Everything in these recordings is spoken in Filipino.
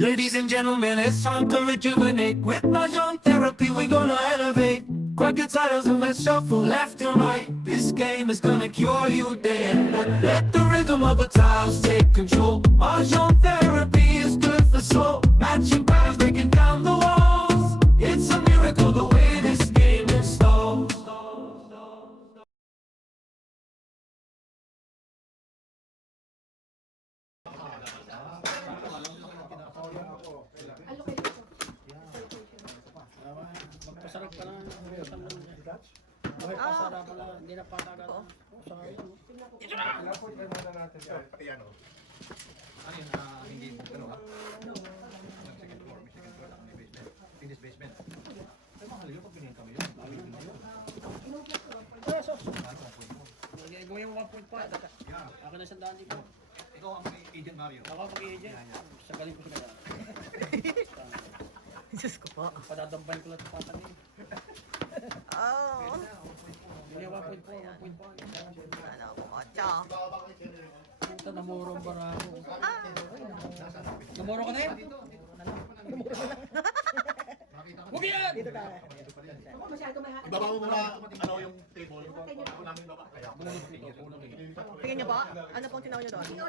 Ladies and gentlemen, it's time to rejuvenate. With Mahjong therapy, we're gonna elevate. Grab your titles and let's shuffle left and right. This game is gonna cure you day and night. Let the rhythm of the tiles take control. Mahjong therapy is good for soul. Matching patterns, breaking down the walls. It's a miracle the way this game installs. Magpasarap ka lang. Buhay pasarap ka lang. Hindi na patagal. Ayan o. Ano yun? Hindi ano ha? Second floor, may second floor na kami basement. Finish basement. Ay mahal yun pag binigyan kami yun. Dami yun na yun. Pesos. Gawin mo 1.5. Ako na 100 dito. Ikaw ang agent Mario. Ako mag-i-agent. Sagaling ko sila. Diyos ko po. Padadampan ko lang sa patanin. Oh. Hindi 1.4, 1.5. Ano ako, ocho. Puta, namurong bara ako. Ah. Namuro ka na yun? Huwag yan! Ibaba mo muna ano yung table. Ako namin baba. Kaya ako Tingin niyo po? Ano pong tinawag niyo doon?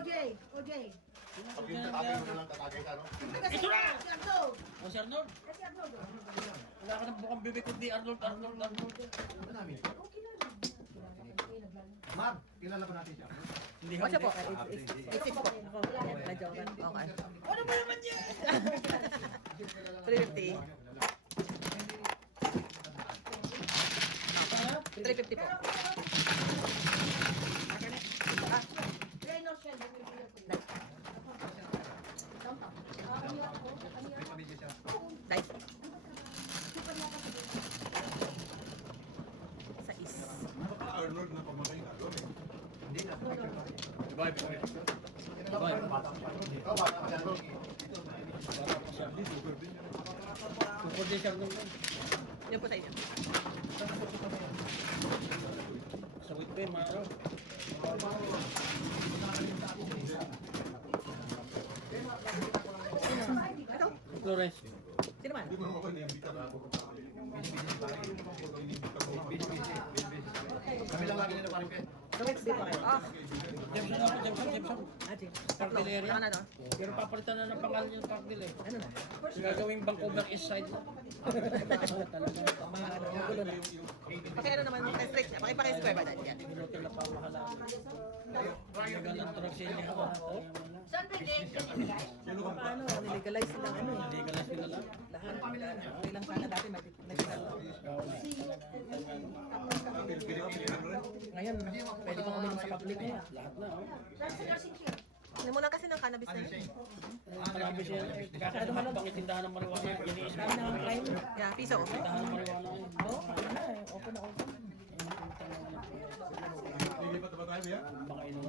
OJ. pag yung tatagay mo na lang tatagay ka no? Ito na! Si Arnold. O si Arnold? Si Arnold. Wala ka ng bukang bibig kundi Arnold. Ano namin? Ma'am, kilala ko natin siya. Hindi O siya po. hindi. 86 po. Medyo okay. Ano ba naman yan? 350. 350 po. Reynolds siya. May pamilya siya. Dice. Sa is. Arnold na pamabay ka. Hindi na. Diba? Ikaw bata ka si Arnold. Tungkol din si Arnold. Yun po sa inyo. Sa Whitby, Maro. Ito. Flores. Sino man? Kami lang lagi nila paripe. Sa West Bay pa kayo. Ah. Jameson ako, Jameson. Ah, Jim. Cardillere. Saka na, no? Pero papalitan na ng pangalan yung Cardil eh. Ano na? Gagawing Vancouver East Side na. Talagang Mga ano, gulo na. Pakiano naman, straight na. Pakipaki-square ba dahil yan? pinutil na pamahala. Nagalang drug scene ako. Saan ba yung Paano? Nilegalize silang ano eh. Hindi ka lang sila lang. Lahat. Okay lang sana dati may nagsigal. Ngayon, pwede pa kami sa public na yan. Lahat na oh. Namunan kasi ng cannabis na yun. Marami siya. Kasi bang itindahan ng marijuana. Giniis Dami na ang crime. Yeah, piso. Itindahan ng marijuana. Oo, ano na eh. Open na open. Baka inom.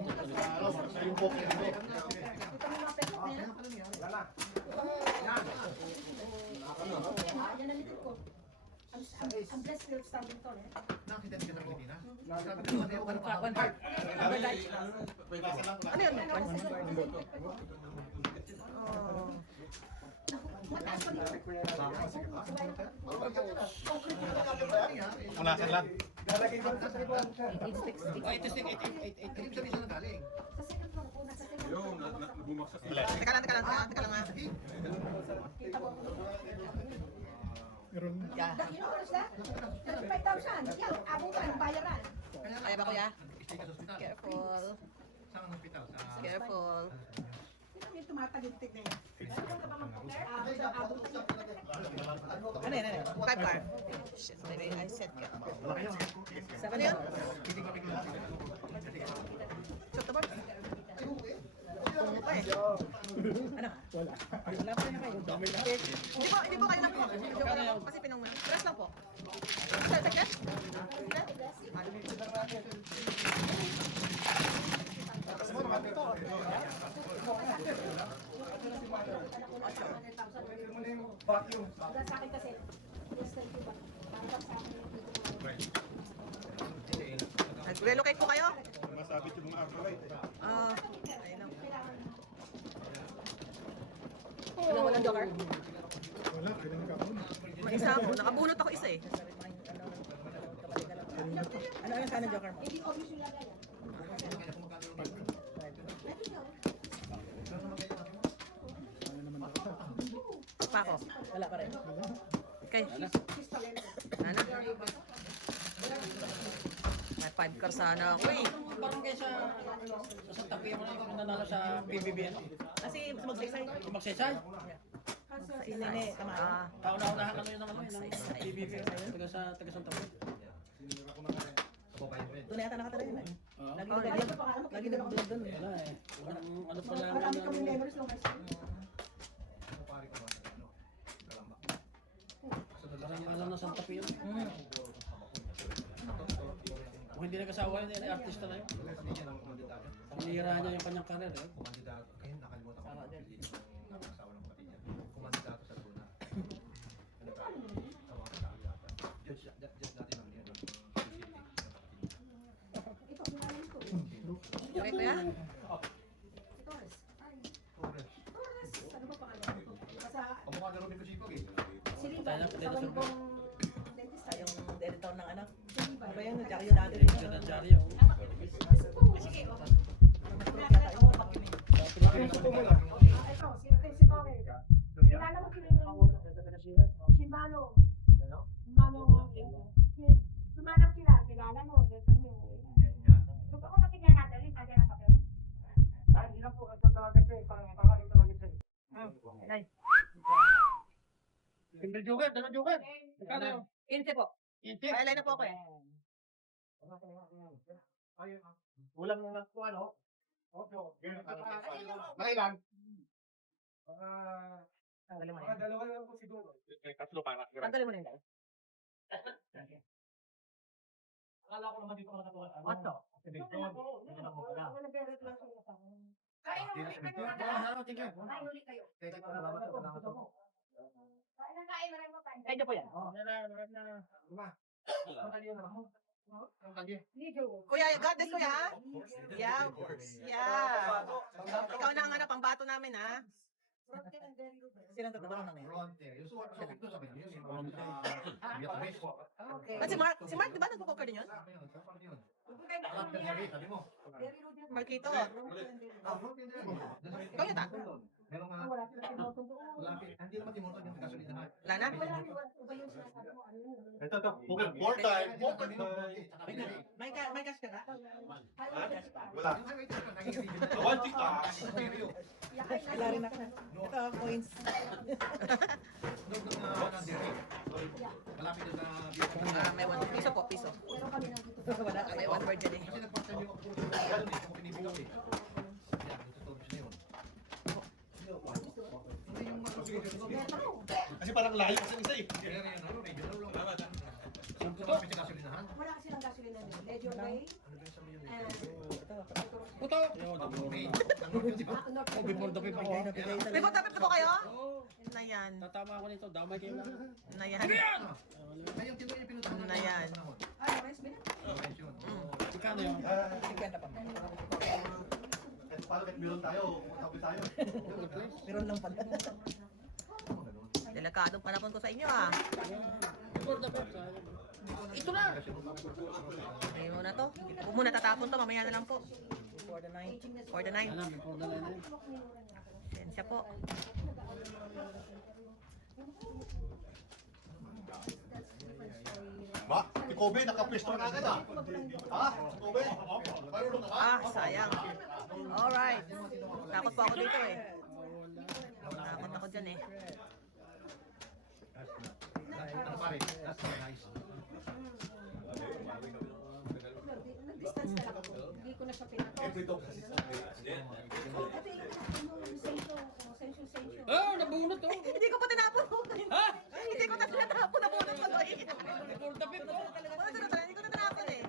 Yung poke nito. Ang blessed girl standing tall eh. Nakita din ka sa Pilipinas? One part. Ano yun? Oh. Mataas pa dito. Punasan lang. Ay, ito stick. 8. Hindi sabi saan galing. Sa second floor po, nasa second floor. Teka lang. Ah. Yeah. You know what is that? 35,000. Yan, abutan, bayaran. Kaya ba kuya? Stay ka sa ospital. Careful. Saan ang ospital? Sa... Careful. Ito yung tumatagintig na yan. Abutan. Ano yun? 5 car. Shit, baby. I said careful. Ano yun? Shot the box. Puno pa eh. Ano? Wala pa rin na kayo. Hindi po kayo na po. Joke lang po kasi pinong mo. Press lang po. Second? Sa akin kasi. Yes, thank you. Para sa akin. Nag-relocate po kayo? Masabit yung mga arrow. Ah, ayun lang. Walang joker? May isa ako. Nakabunot ako isa eh. Ano sana joker mo? Hindi obvious yung lagay. Pa ako. Wala pa rin. Okay. Ano? May 5 car sana ako eh. Parang kaysa sa Santa Fe mo na yung nanalo sa PBB ano? Kasi magsaysay. Yung magsaysay. Si Nene, tama. Kauna-unahan ano yun naman mo yun. PBB. Taga Santa Fe. Doon yata nakatara yun eh. Oo. Lagi nag-vlog doon eh. Wala eh. Ano pa lang. Marami kami memories ng high school. Parang ano na Santa Fe yun. Kung hindi nag-asawa yun, eh, artista na yun. Panira niya yung kanyang karir eh. Ito, pinangalan ko. Okay, kuya? Torres. Ay, Torres. Ano ba pangalan? Basta, Siliban. Kasama niyo pong dentist tayo. Yung editor ng ano? Siliban. Ano ba yun? Diaryo dati rin Yun yun. ang dyaryo. Sige, okay. Yata yung mga pakimi. Ito, si Kore. Kilala mo Simbalo. Sumanap sila, kilala mo. Gusto ko natignan natin, lagyan ng papel. Single joker, dalawang joker. Kano yun? 15 po. Inti. Pailay na po ako eh. Ulam na po ano? Nakailan? Tanggalin mo na yun. Dalawa lang po siguro. Tatlo para. Tanggalin mo na yun guys. Akala ko naman dito ka nakatuwa. Otto. Kain na ulit kayo. Kain ulit kayo. Kain na kain, maraming makain. Kaya po yan. Kuya, God bless kuya ha? Yeah. Yeah. Ikaw na ang ano, pangbato namin ha? Sinang tatanong na ngayon? Ba't si Mark, di ba nagpo-poker din yun? Marquito. Ikaw yata? Meron nga. Hindi naman timotog yung gasolinahan. Wala na? Ito. Four time. May cash ka na? Wala. One TikTok. Wala rin ako. Ito, coins. Malapit na sa May 1 piso po, piso. Wala, may 1 word dyan eh. kasi nagpapasal yung gano'n eh, kung pinibigaw eh. Yan, ito na yun. Kasi parang layo kasi isa eh. Ito, may gasolinahan. Wala kasi ng gasolina din. Legion Way. Puto! Oh, before the people. May botapit na po kayo? Oo. Na yan. Tatama ako nito, damay kayo lang. Na yan. Ayun, tino yung pinuntahan Na yan. Ay, rest minute. Ikano yun? 50 pa. Paano kahit meron tayo, matapos tayo. Meron lang pala. Delikadong panapon ko sa inyo ah. Before the people. Ito na! Ayun muna to. Huwag muna tatapon to, mamaya na lang po. For the night. For the night. Alam, before the line. Sensya po. Ba, si Kobe nakapwesto na agad ah. Ha? Si Kobe? Mayroon na ba? Ah, sayang. Alright. Takot po ako dito eh. Takot ako dyan eh. Ano pare? That's nice. Nag-distance talaga ako. Hindi ko na siya pinatos. Ito yung sensyo. Oh, nabunot oh! Hindi ko pa tinapon. Ha? Hindi ko na tinapon. Nabunot ko to eh. Before the people. Hindi ko na tinapon eh.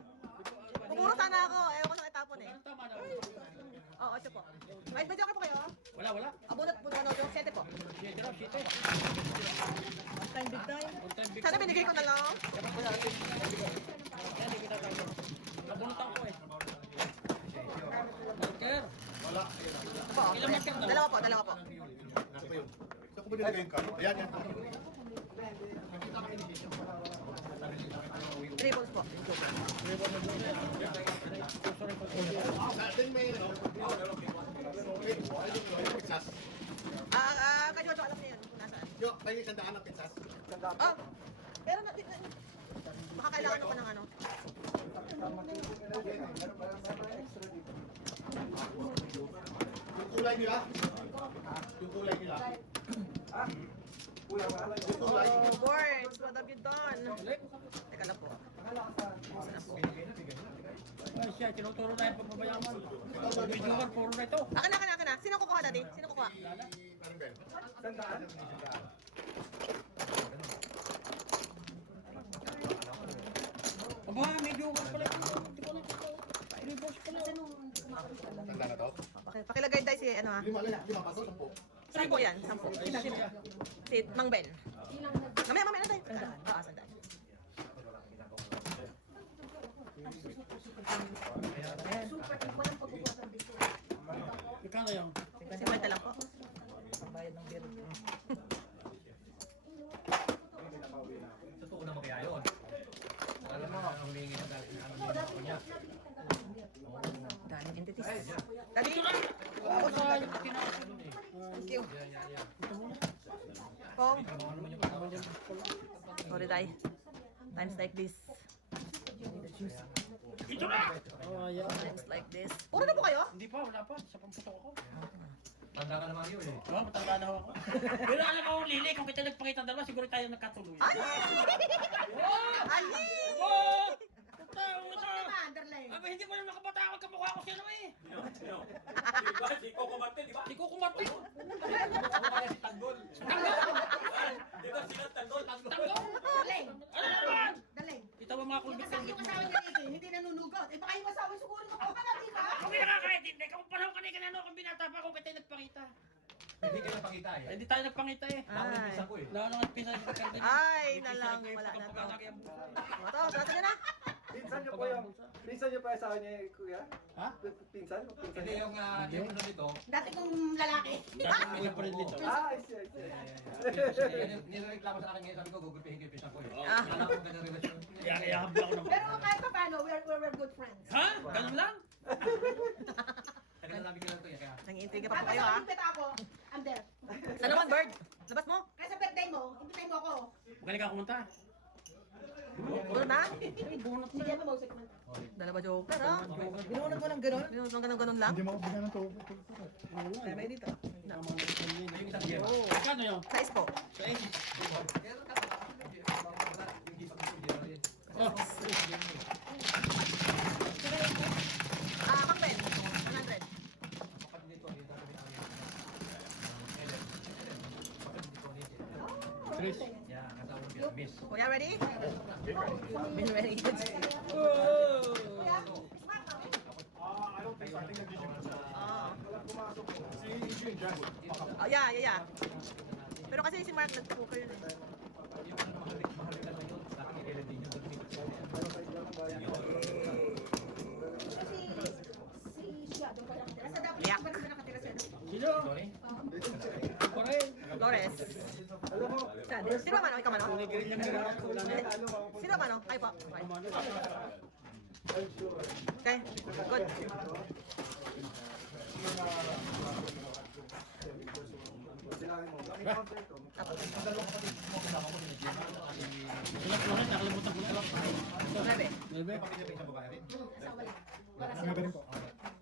Pumuro sana ako. Ayaw ko na itapon eh. Tama na. Oo, ito po. May joker po kayo? Wala, wala. Abunot po ano, 7 po. Shit, drop, shit eh. One time, big time. One time big. Sana binigay ko na lang. Yan, hindi kita tawag. Nabunot ako eh. Marker. Ito po. Dalawa po, dalawa po. Ano po yun? yung card. Ayan, yan. Triples po. Din may, ano, pizzas. Kayo alam niyo yun kung nasaan. Yo, may isang daan ng pizzas. Oh, pero baka kailangan ko ng ano. Yung kulay nila. Yung kulay nila. Yung kulay. Oh, Boards, what have you done? Teka lang po. Saan na po? Ay siya, tinuturo na yung pagbabayaman. Video ka, puro na ito. Akin na. Sino kukuha, Daddy? Sino kukuha? Parang Ben. Aba, medyo ka pala ito. Hindi ko na ito. Reverse pala. Tanda na to. Pakilagay tayo si ano ha? Lima pa to, 10. 10 yan, 10. Si Mang Ben. Mamaya na tayo. Sandaan. Magkano yun? 50 lang po. Totoo naman kaya yun. Alam mo, humingi na dahil niya. Daming entities. Daddy! Ako sa Thank you. Pong. Sorry, Day. Times like this. ito na! Oh, ayan. Times like this. Puro na po kayo? Hindi pa, wala pa. Isa pang putok ako. Tanda ka naman yun eh. Oo, matanda na ako. Pero alam mo, Lili, kung kita nagpakita ng dalawa, siguro tayo nagkatuloy. Ay! Ay! Oh! Ito! Aba, hindi mo naman makabatawan kamukha ko siya naman eh. Si Coco Martin, di ba? Si Coco Martin. Ako kaya si Tanggol. Di ba sila Tanggol? Tanggol! Daling! Ano naman? Daling! Kita mo mga kulbit Kasi yung asawa niya Ricky, hindi nanunugot. Eh baka yung asawa siguro nakuha na, di ba? Kung hindi nakakaintindi, kung panahon kanina kanano kung binata pa, kung kita nagpakita. Hindi kayo pakita eh. Hindi tayo nagpangita eh. Ay. Isa ko eh. Lalo nga pisa sa kanya. Ay, nalang. Wala na to. Ito, trata nyo na. Pinsan niyo po yung, pinsan niyo pa yung asawa niya, kuya? Ha? Pinsan? Pinsan Hindi niyo? yung ano dito. Dati kong lalaki. Dati mo yung friend dito. I see. Nireklamo sa akin ngayon, sabi ko, gugulpihin ko yung pinsan ko eh. Ah. Alam ko ganyan relasyon. Yakayakap ako naman. Pero kahit pa paano, we're good friends. Ha? Ganun lang? Tagal na sabi ko lang ito eh. Kaya Nangiintriga pa At po kayo basta ha. impeta ako, I'm there. Saan naman, Bird? Labas mo. Kaya sa birthday mo, impetay mo ako. Magaling ka kumunta. Bunot na. Sige, ano mo, segment. Dalawa joker ha. Binunod mo ng gano'n? Binunod ng ganun lang. Hindi mo bigyan ng tubo. Kaya may dito. yung isang gem. Magkano yun? Size po. Mang Ben. 100. Chris. Yeah, kasama ko yung miss. Kuya, ready? Been ready. Oh, yeah. Pero kasi si Mark nag-cooker yun eh. Si Shia, doon pa nakatira. Sa dapat Yeah. ba naman nakatira siya? Sino? Correct. Flores. Sino ba mano? Ikaw mano? Sino mano? Ay po. Okay. Good. Ilang Flores, nakalimutan ko na. 9. Bebe. Pakita pa isang babae rin.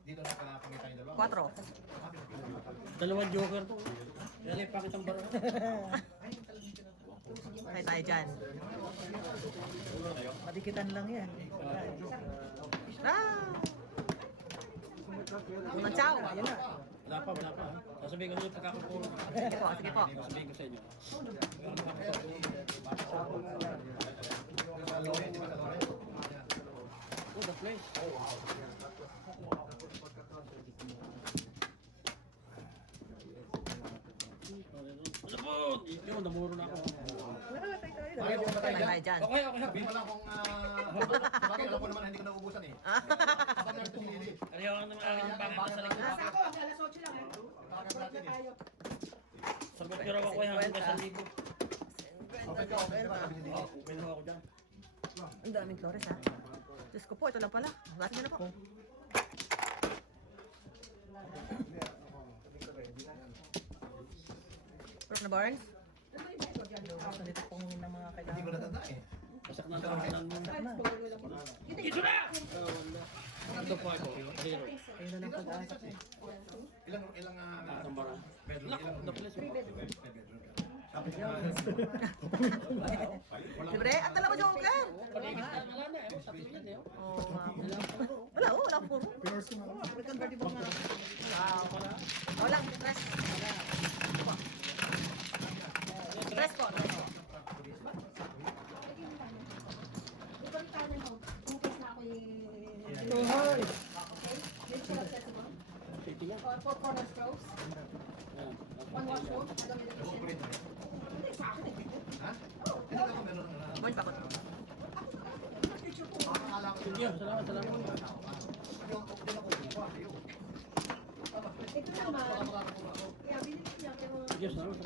Dito na pala pangita yung dalawa. 4. Dalawang joker to. Dali, pakit ang baro. Okay tayo dyan. Madikitan lang yan. Ah! Unang chow. Yan na. Wala pa. Sasabihin ko sa inyo pagkakapulo. Sige po. Sasabihin ko sa inyo. Oh, the place. Ano po? Yun, namuro na ako. Bakit kung patay Okay dyan? tayo dyan. Okay. Sabihin mo lang kung sabagay alam ko naman hindi ko naubusan eh. Kapag narito si Lili. Ano yung naman aking bangin sa likod? Nasa ako, alas 8 lang eh. Work na tayo. Pero ako yung hanggang sa libo. Open ako dyan. Ang daming Flores ha. Diyos ko po, ito lang pala. Bakit na po? Proof na Barnes? Sa dito pong ng mga kailangan. Hindi ko natanda eh. Pasak na tawanan mo. Ito na! Ito po ako. Zero. Kayo na lang pag-asa ko. Ilang Tambara. bedroom, ilang The place. bedroom. Tapos Libre? At dala ko joker! Paligid na wala na. Tatlo yan eh. Oo, wala oh, wala po. Convertible nga. Wow. Wala, stress. Stress po. Ito ang kanan mo. Bukas na ako yung... Hoy! Okay? Dito sila accessible. City yan. Or 4 corner strokes. Ayan. One washroom. Gagawin na kitchen. Hindi, sa akin eh. ha? Hindi na ako meron ng Born pa ko. Picture ko. Sige, salamat, salamat. Ito naman. Kaya binili niya pero... Sige, salamat.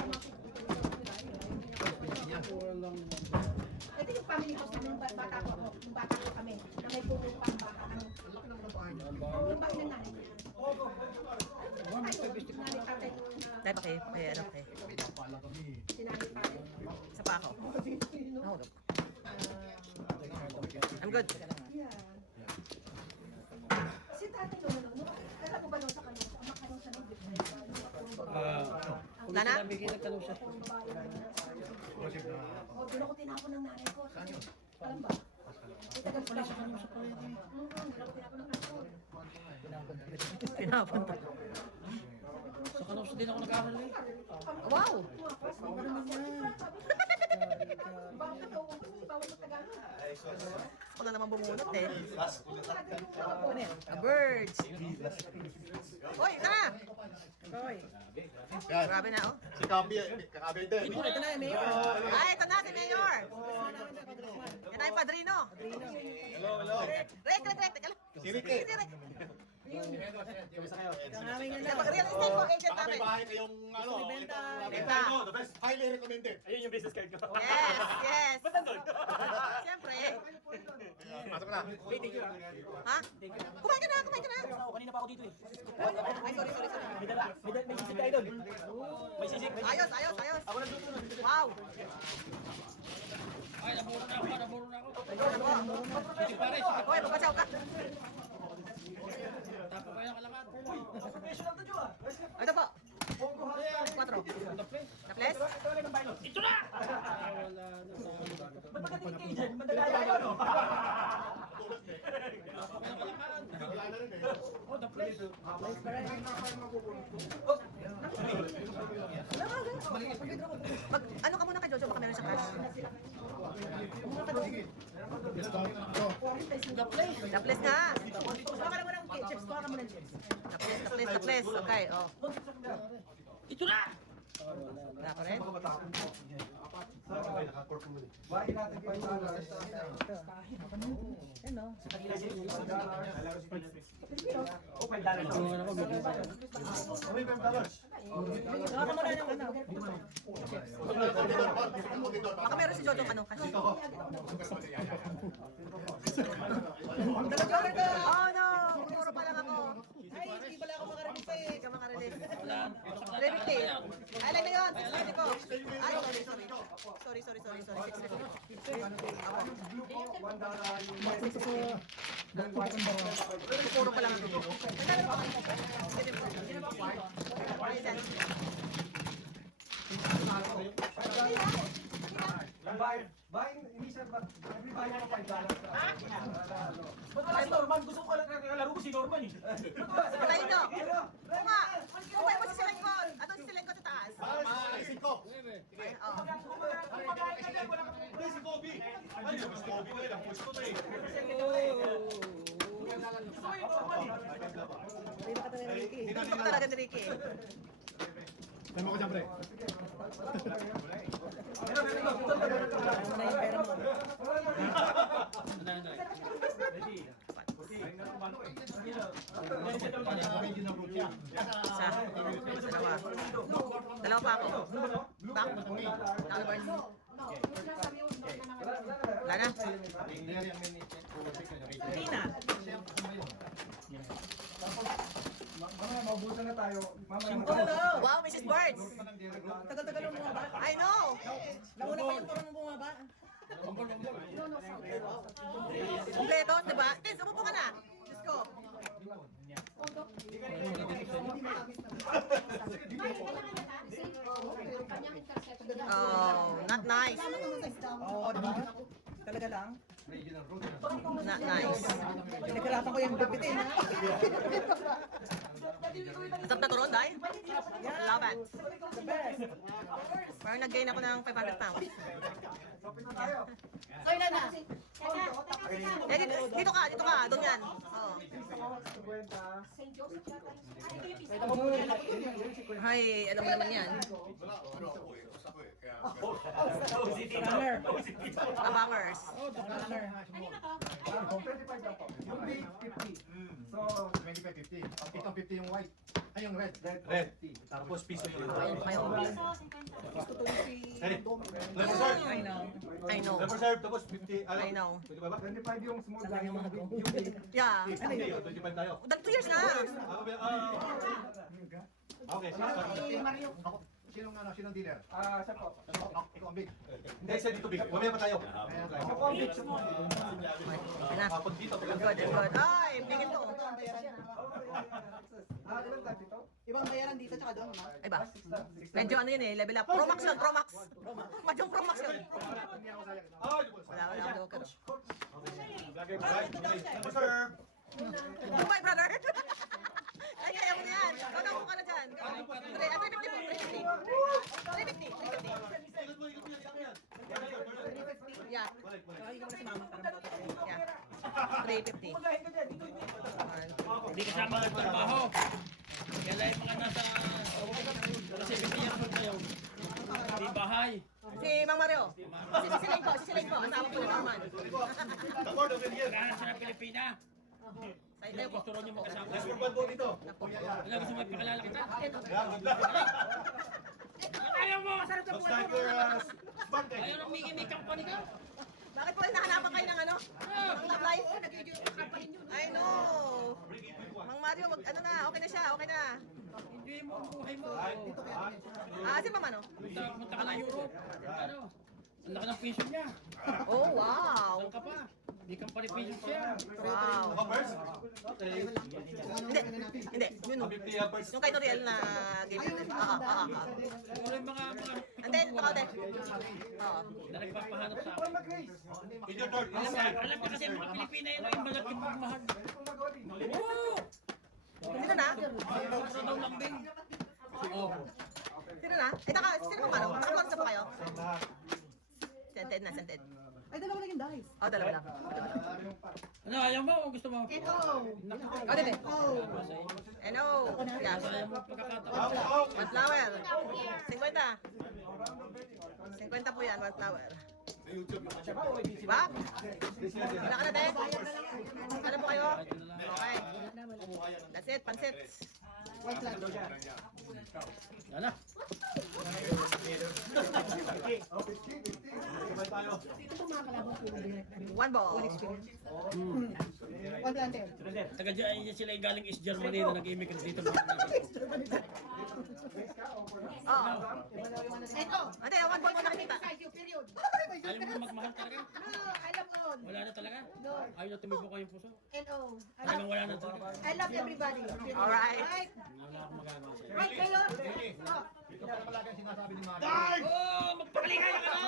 Walang Ito yung family house namin nung bata ko ako. Nung bata ko kami. Na may puno pang bata kami. Yung bahay ng nanay niya. Nanay tatay nung Dahil pa kayo, may ano kayo. sinanay tatay. Isa pa ako. Ako, I'm good. Yeah. Si tatay ko ano, alam mo ba nung sa kanong, makaroon siya ng different Wala na? Bigyan nagtanong siya. O, doon ako tinapon ng nanay ko. Saan yun? Alam ba? Itagal pala siya kanong sa palete. Doon ako tinapon ng nanay ko. Pinapunta. Sa kanos din ako nag-aaral eh. Wow! Bakit ako? Kasi bawal sa Tagalog. Ako na naman bumunot eh. Ano yan? A birds! Hoy, tara! Hoy! Grabe na oh. Si Kabi, kakabi din. Ito na, Mayor! Ay, ito na si Mayor! Yan na yung padrino. Hello. Rek! Teka lang. Si Ricky. Si Rek. Kangawin nga Yung na. real estate po agent Baka may namin. bahay kayong ano. Benta. Benta. The best. Highly recommended. Ayun yung business card ko. Yes, yes. Siyempre. Pasok na. Ha? Kumain ka na, kumain ka na. Kanina pa ako dito eh. Ay, sorry. May sisig tayo doon. May sisig. Ayos. Ako nagluto nun. Wow. Ay, naburo na ako. Hoy, magpasaw ka. Tapo kayo nakalakad. Professional to, Jo ah. Ito po. 4. The place? Ito na! Wala na. Ba't magating kayo dyan? Madalaya yun, no? Tapo kayo nakalakad. Oh, the place. Ano ka muna kay Jojo? Baka meron siyang cash. The place. The place nga. Baka naman ang chips. Baka naman ang chips. The place. Okay, oh. Ito na! Wala pa rin. Yan, no? Tulungan ako, bigyan pa. Baka muna ng ano. Baka meron si Jojo ano cash. Talaga rin oh no! Puro pa lang ako. Ay, hindi pala ako makarelate eh. Hindi ka makarelate. Revite. Ay, like na yun. 650 ko. Ay, sorry. 650. Puro pa lang ako. Hindi siya ba? Bahay na $5. Ba't wala si Norman? Gusto ko kalaro ko si Norman eh. Patayin nyo. Oo nga. Kumay mo si Silengkot. Ano si Silengkot sa taas? Maalisin ko. Ay, oo. Si Kobe. Ano yung si Kobe ko yun? Ang push ko to eh. Hindi ka talaga Ricky. Gusto ko talaga ni Ricky. Tama ko dyan, pre. Ano na yung pera mo? Isa. Dalawa pa ako. Dollar Barnes. No, yung sinasabi yung no na naman. Wala na. Hindi na. Mamaya, maubusan na tayo. Mamaya, Wow, Mrs. Barnes. tagal-tagal mo ba? I know. Nauna pa yung turong bumaba. Kompleto, diba? Tins, umupo ka na. Diyos ko. Oh, not nice. Oo, diba? Talaga lang. Not nice. Pinagkalapan ko yung gupitin. Masarap na turon, Day? Love it. Parang nag-gain ako ng 500 pounds. Eh, dito ka, doon yan. Oo. Ay, alam mo naman yan. Runner. Abangers. Runner. Yung big, 50. So, 25.50. Itong 50 yung white. Ay, yung red. Red. Tapos piso yung Ayun, ayun. gusto to yung si... Level serve. I know. I know. Level serve. Tapos 50. I know. Pwede ba ba? 25 yung small guy, yung big. Yeah. Hindi, 25 tayo. Dahil 2 years na. Okay, Sinong dealer? Siya po. Ikaw ang big. Hindi, isa dito big. Mamaya pa tayo. Siya po ang big. Ayun na. Pag dito, Good, good. Ay, bigyan to. Ilan tayo dito? Ibang bayaran dito tsaka doon, ma. Ay ba? Medyo ano yun eh, level up. Pro Max yun, Pro Max. Madyong Pro Max yun. Wala, joker. Level serve. Goodbye, brother. Ay, kaya mo na yan. Ikaw mo ka na dyan. 350. Yeah. Yeah. 350. Hindi kasama ng trabaho. Kaya lang yung mga nasa... Kasi 50 years old kayo. Di bahay. Si Mang Mario. Si Silain po. Asawa ko na naman. Kaya siya ng Pilipina. Sa ito po. Gusto rin yung magkasama. Urban po dito. Wala gusto mo ipakilala kita. Yeah, good luck. Ayaw mo! Looks like you're Spartek. Ayaw nang may company ka. Bakit po nahanapan kayo ng ano? Ng love life? I know. Mang Mario, ano na, okay na siya, okay na. Enjoy mo ang buhay mo. Si Mama no? Punta ka na Europe. Ano? Ang laki ng pension niya. Oh, wow. Saan ka pa? May company pension siya. Wow. Ako first? Okay. Hindi. Yun o. 50 first. Yung kay Noriel na game natin. Oo. Siguro yung mga Hindi, baka din. Oo. na nagpapahanap sa akin. In your turn, inside. Alam ka kasi mga Pilipina yun ay malat yung pagmahal. Oo! Sino na? Gusto daw lambing. Oo. Sino na? Sino pa mano? Nakakuha na ba kayo? Scented na, scented. Ay, dalawa lang yung dice. Oh, dalawa lang. Ano, ayaw mo o gusto mo? Oh, dito. Hello. Yeah. Ayaw mo pagkakataon. One flower. 50. 50 po yan, one flower. Diba? Wala ka na, te? Ano po kayo? Okay. That's it, pansit. Ano? One ball. Taga dyan sila yung galing East Germany na nag-immigrant dito. Oh. Ate, one ball mo nakikita. Period. Ayaw mo magmahal talaga? No, I love all. Wala na talaga? Ayaw na tumibo ko yung puso? N.O. Talagang wala na talaga? I love everybody. Alright. Right? Wala akong magagawa sa'yo. Right, kayo? Oh. Ito pala palagi ang sinasabi ni Mami. Oh! Magpakaligaya ka na!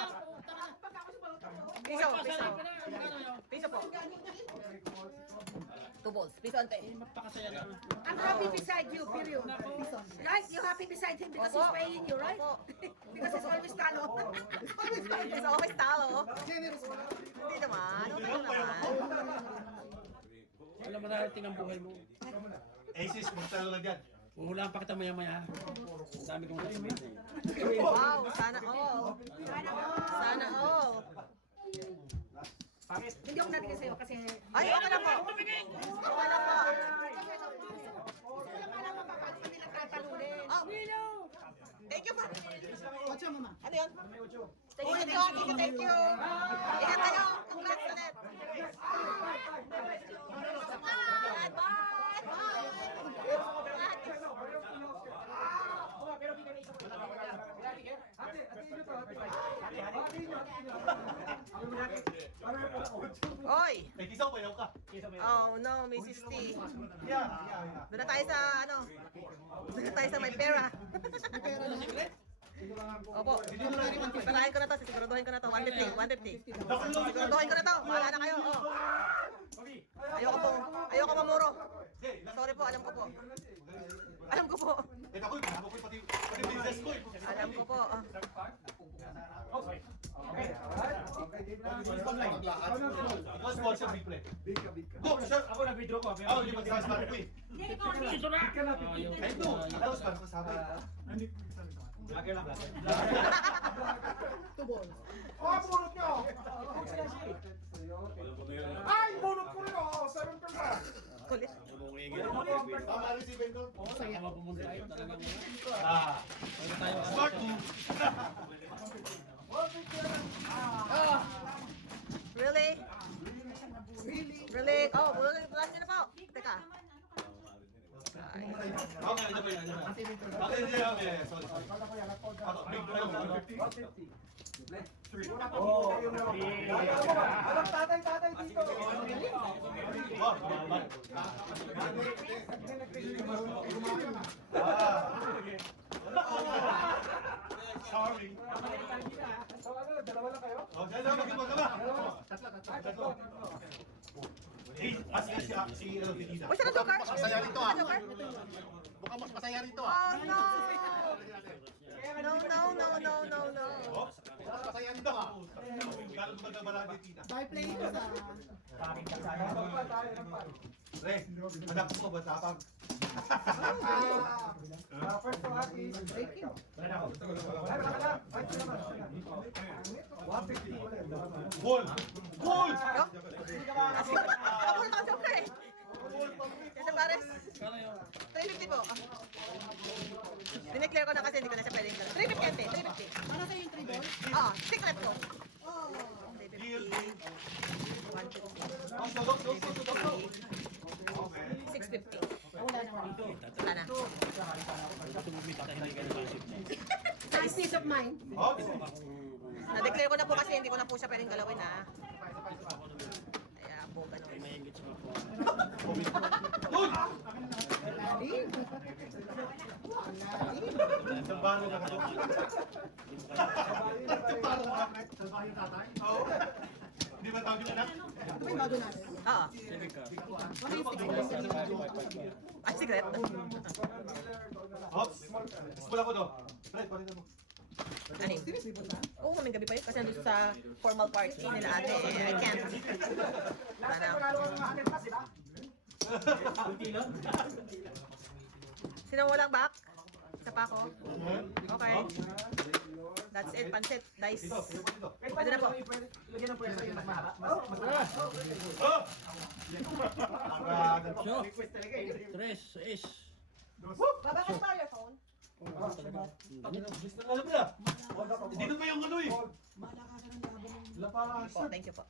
Piso, piso. Pasalain ka na! Ano yun? Piso po. 2 balls. Piso ante. Magpakasaya na. I'm happy beside you, period. Right? You're happy beside him because he's paying you, right? Because he's always talo. Piso always talo. Hindi naman. Okay lang naman. Alam mo na ang buhay mo. Aces, magtalo lang dyan. Uhulaan pa kita maya-maya. Dami kong sasabihin. Wow, sana all. Sana all. Hindi ako nabigay sa'yo kasi... Ay, okay lang po. Okay lang po. Gusto lang alam mo bakit kami nagtatalunin. Oh, thank you for... Ano yun? Thank you, Ate. Thank you. Ingat kayo. Congrats ulit. Oy! May kisaw pa ka. Oh no, Mrs. T. Yeah. Doon na tayo sa ano? Doon na tayo sa may pera. Opo. Palahin ko na to, siguraduhin ko na to. 150, 150. Siguraduhin ko na to. Wala na kayo. Oh. Ayoko mamuro. Sorry po, alam ko po. Alam ko po. Eh ako, kasama ko pati business ko. Alam ko po. Oh. Ikaw sponsor big play. Go, sir. Ako nag-withdraw ko. Oh, hindi magkasama ko eh. Ito na! Ay, ito. Tapos parang kasama. Lagi lang natin. Oh, bunot nyo! Ay, bunot ko rin oh! 7 ka na! Kulit. Tama rin si Bendor. Ah. Smart move. Really? Really? Oh, bulan nyo na po. Teka. Ay. Okay, ito pa yun. Okay, hindi lang. Sorry. Ako, big play. 150. Alam tatay dito! Oh, sorry. So ano, dalawa lang kayo? Oh, dalawa magkita. Tatlo. Si Benita. Uy, saan ang joker? Masaya rito ah. Ang joker? Mukhang mas masaya rito Oh ah. no! No, no, no, no, no, no. Oh, mas masaya rito ah. Gano'n magkabala ni Tita. Re, anak ko ba tapang? First to Aki. Thank you. Ay, baka na. Ay, sila naman. 150 ulit. Goal! Goal! Ako na joker eh. Kasi pares. 350 po. Dineclare ko na kasi hindi ko na siya pwedeng gano'n. 350 ante, 350. Ano sa'yo yung 3 balls? Oo, secret ko. Oh. 350. 150. Go! 650. Wala na. Wala na. Nice peace of mind. Oh, Na-declare ko na po kasi hindi ko na po siya pwedeng galawin ha. Kaya po ganun. Goal! Isang balo na ka. Isang balo na ka. Salbahin yung tatay? Oo. Hindi ba tawag yung anak? Ito ba yung bago natin? Oo. Ay, secret. Ops! Small ako to. Fred, palitan mo. Ano yun? Oo, kaming gabi pa yun. Kasi nandun sa formal party nila ate. I can't. Last time, Ano? panalo ka ng 100 plus, di ba? Sino walang back? Isa pa ako. Okay. That's it. Pansit. Dice. Pwede na po. Lagyan ng pwede yung mas mahaba. Oh! Request talaga eh. Tres, is. Babakas pa your phone. Alam mo na. Dito pa yung ano eh. Lapas. Po, thank you po.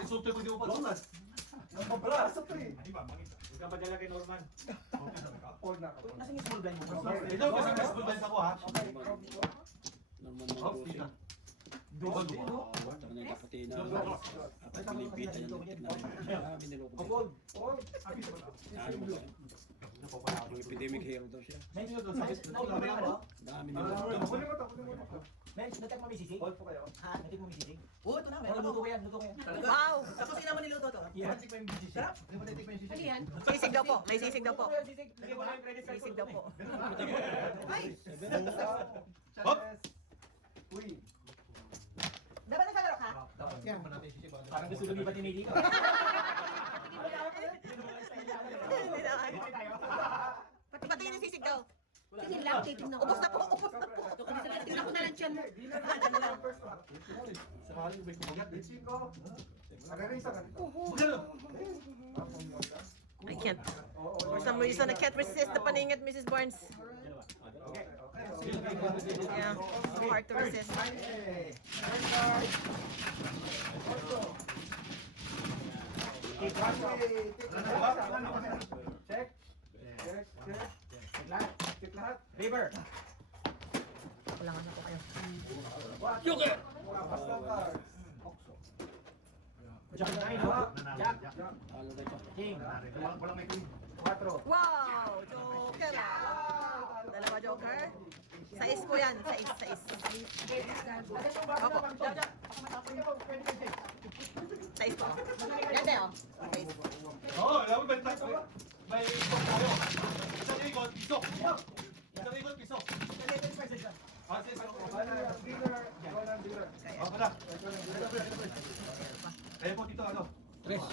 Insulto ko, hindi mo palunas. Mabrasa to eh. Huwag ka padala kay Norman. Hold na ako. Nasaan yung small blind mo? Ito kasi mas bulban ako ha. Norman Ops, Marcos. tita. Doon din, no? Ito na yung kapatid na. Apat pinipitan yung lumitik na. Marami niloko mo. Hold. Hold. Ano mo ba? Yung epidemic hero daw siya. Men, sino doon? Sa Dami niloko. Huli mo to, huli mo to. Men, natek mo may sisig? Hold po kayo. Ha? Natek mo may sisig? Oo, ito na. Pero luto ko yan, luto ko yan. Wow! Tapos sino mo niluto to? Yeah. Natek mo yung sisig. Sarap! Ano yan? Sisig daw po. May sisig daw po. Sisig. Lagyan mo lang yung credit card ko. Sisig daw po. Ay! Hop! Uy. Dapat nagkagarok ha? Parang gusto lumipat ni Nili. Hindi na. Patingin yung sisig daw. Sige lang, titignan ko. Ubus na po. Ubus na po. Tignan ko na lang siya. Chico. Agad isa ka. I can't. For some reason, I can't resist the paningit, Mrs. Barnes. Okay. Yeah, so hard to resist. Check. Check. Check. Check lahat. Check lahat. River. Wala nga na po kayo. Joker! Custom cards. Jack. Jack. King. Walang may king. 4. Wow! Joker! Dalawa joker. Sais po yan. Sais. Opo. Sais po. Yan din, oh. Sais. Oo, alam mo, may isok tayo. Isang ikot, isok. Isang ikot, isok. Ah, sige, Dealer. Walang dealer. Okay na. Kaya po dito, ano? Rest.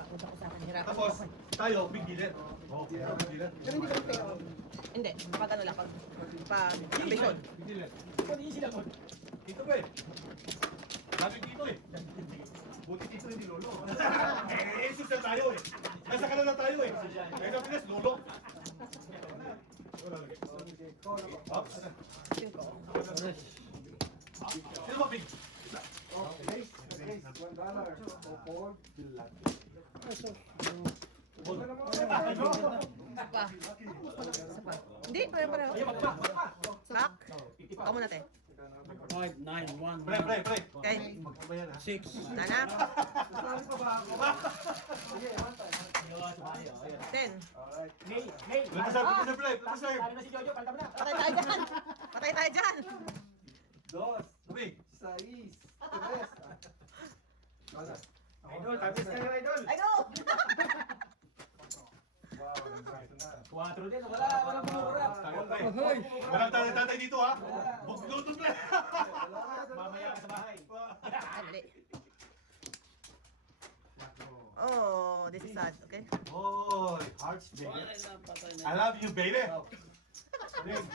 Papunta ko sa akin. Hirap. Tapos, tayo, big dealer. Oo, big dealer. Hindi. Pag ano lang. Pag ambisyon. Big dealer. Pwede sila mo. Dito ba eh? Daming dito eh. Buti dito hindi lolo. Jesus na tayo eh. Nasa kanan na tayo eh. Kaya na Pinas, lolo. Ops. Sino ba big? Okay. $1. O 4. Bilat. Isa pa. Hindi. Pareho. Back. Ikaw muna, te. 5, 9, 1, Pre. Okay. Magpabayan ha. 6. Nana. Sige, 1 time. 10. Alright. May. Plata pre. Sabi na si Jojo, palta mo na. Patay tayo dyan. 2. Big. 6. 3. Wala. Idol, tapos na yung idol. I go! Wow, nagsaso na. 4 din. Walang pumura. Tayo pre. Walang tatay dito ha. Bugluto pre. Mamaya ka sa bahay. Dali. Oh, this is sad. Okay. Oh, hearts baby. I love you baby.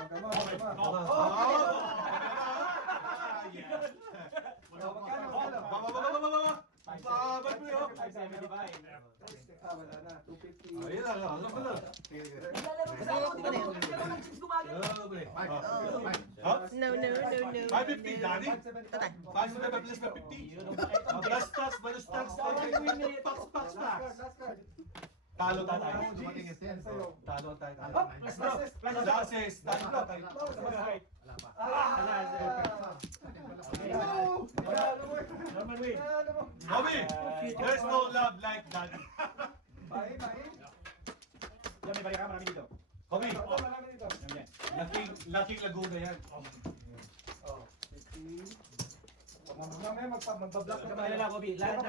Magkama. Babay mo yun. 575. Wala na. 250. Ayun lang, ano ba na? No. 550, Daddy? Patay. 550 plus 550. Plus tax, minus tax. Tax. Last card. Talo tayo. Sa'yo. Talo tayo. Plus draw. Losses. Talo tayo. Normal win. Bobby, there's no love like Daddy. Bahin. Yan, may balik ka marami dito. Bobby, Ito, marami dito. Yan. laking Laguna yan. Oh, 50. Mamaya magbablock Huwag ka magalala, Bobby. Lahat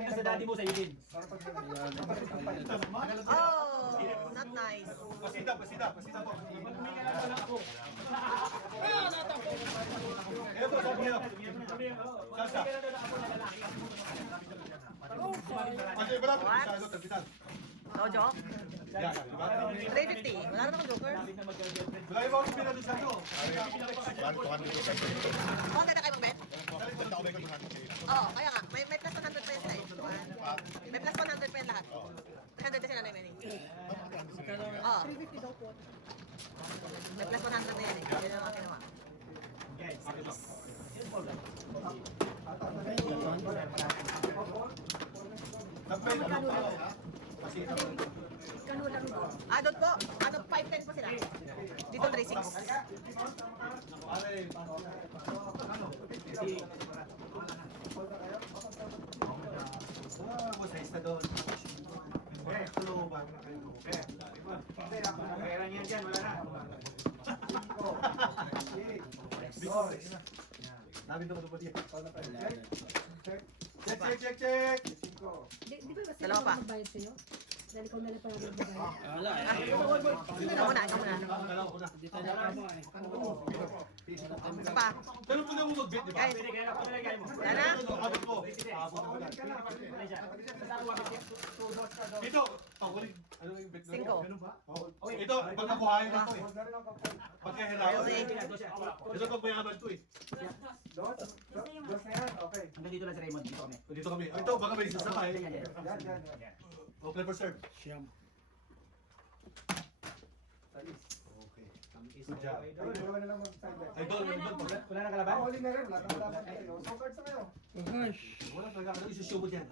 na sa daddy mo sa iyo din. Para pag Oh, not nice. Pasita po. Ito po, sabi niyo. Sasa. Kasi wala po What? sa ano, terminal. No joke. Yan, di ba? 350. Wala naman akong joker. Wala yung mga pinano sa ano. Oh, ganda kayo mag-bet? Oo, kaya nga. May plus 100 pa yun sila eh. May plus 100 pa yun lahat. 300 na sila na yun eh. Oo. 350 daw po. May plus 100 na yan eh. Yun ang mga ginawa. Okay. Doon po. Ano, 510 po sila. Dito 36. Kaya yan dyan, wala na. Sabi ko ba diyan? Check. Check. Di ba kasi Dalawa pa. magbayad sa'yo? Dahil ikaw na lang pala magbayad. Wala eh. Ikaw muna. Dito na lang mo eh. Isa pa. Pero pwede mo mag-bet, di ba? Guys, Kaya na, pinalagay mo. yan na. Abot mo. Ito, pakuling. Ano yung bet na? 5. Ganun ba? Ito, pagkakuhain na to eh. Pagkahirapan. Ito pagmayaman to eh. Dos na yan. Okay. Hanggang dito lang si Raymond. Dito kami. Dito kami. Ito, baka may sasakay. Yan. O, clever serve. Siyam. Salis. Okay. Good job. Kayo dalawa na lang mag-side bet. Idol, Wala na kalaban? Huli na rin, wala kang laban kayo. So cards na kayo. wala talaga. Ano isushow mo dyan?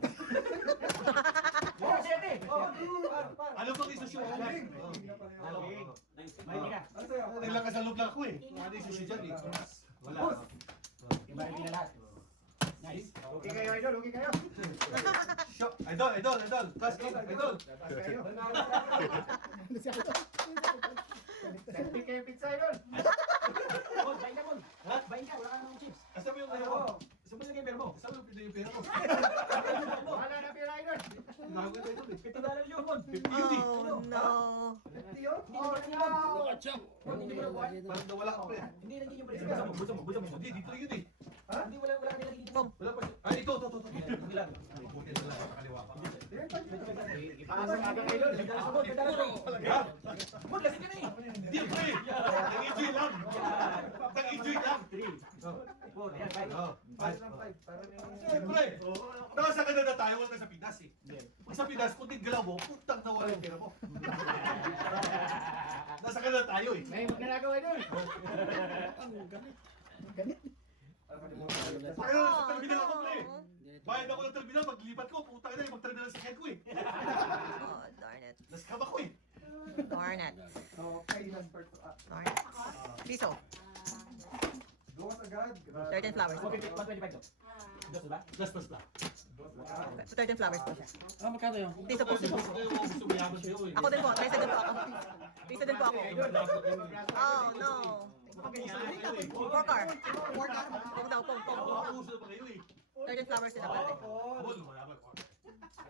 Oh, 7! Oh, Ano bang isushow mo dyan? Mahilig ka. Ano sa'yo? Nilang ka sa loob lang ko eh. Ano isushow dyan eh? Wala. Iba rin na lahat. Nice. Okay kayo, idol. Okay kayo. Show. Idol. Task in, idol. Taas kayo. Senti kayo pizza, idol. Oh, bain ka, Mon. Bain ka, wala ka namang chips. Asa mo yung pera mo? Saan mo nilagay yung pera mo? Asa mo yung pera mo? Wala na pira, idol. Nakagod na idol eh. $50 yun, Mon. 50 yun eh. Oh, no. 50 yun? Oh, no. Mon, hindi mo na buwan. Parang nawala ka pa eh. Hindi naging yung presyo. Bulsa mo. Hindi, dito yun eh. Hindi, wala nilagay dito. Wala pa siya. Ay, ito. Hindi lang. Buti na lang, nakaliwa pa. Ipasa nga ka kayo. Ha? Mon, lasing ka na eh. Hindi, pre! Nag-enjoy lang! Nag-enjoy lang! 3, 4, yan, 5. Oh, Pass lang 5. Para may... siyempre! Nasa Canada tayo, wala sa Pinas eh. Pag sa Pinas, kung tingala mo, putang na wala yung pera mo. Nasa Canada tayo eh. May magnanagaw, idol. Kaya sa terminal ako, pre! Bayad ako ng terminal, paglipat ko, putang na, mag-terminal sa head ko eh. Oh, darn it. Naskam ako eh. Darn it. So, okay, last part. Darn it. Piso. Gawas agad. 13 flowers. 125 to. Dos ba? Plus. So 13 flowers po siya. Ah, magkano yun? Piso po. Gusto mo yaman sa'yo eh. Ako din po. Piso din po ako. Piso din po ako. Oh, no. Porkar. Pong daw, pong. Makapuso pa kayo eh. 13 flowers din ako. Bol, mayaman.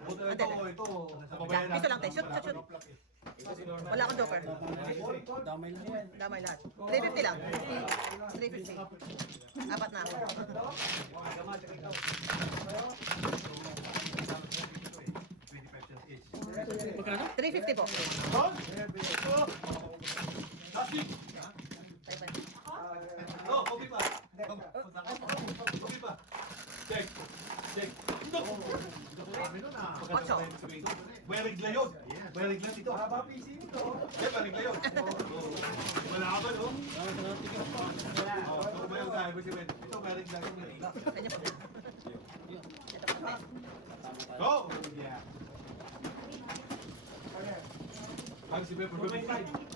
Ito. Piso lang tayo. Shoot. Wala akong joker. Damay lang yan. Damay lahat. 350 lang. 350. Apat na ako. Magkano? 350 po. Lasik! Bye-bye. Oh, kopi pa. Kopi pa. Check. Ocho. May regla yun. May regla dito. Haba PC nito. May regla yun. Wala ka ba, no? Ito ba yung sabi si Ben? Ito, may regla yun. May regla. Kanya po. Ito po. Go! Ano yan? Ang si Ben, 235.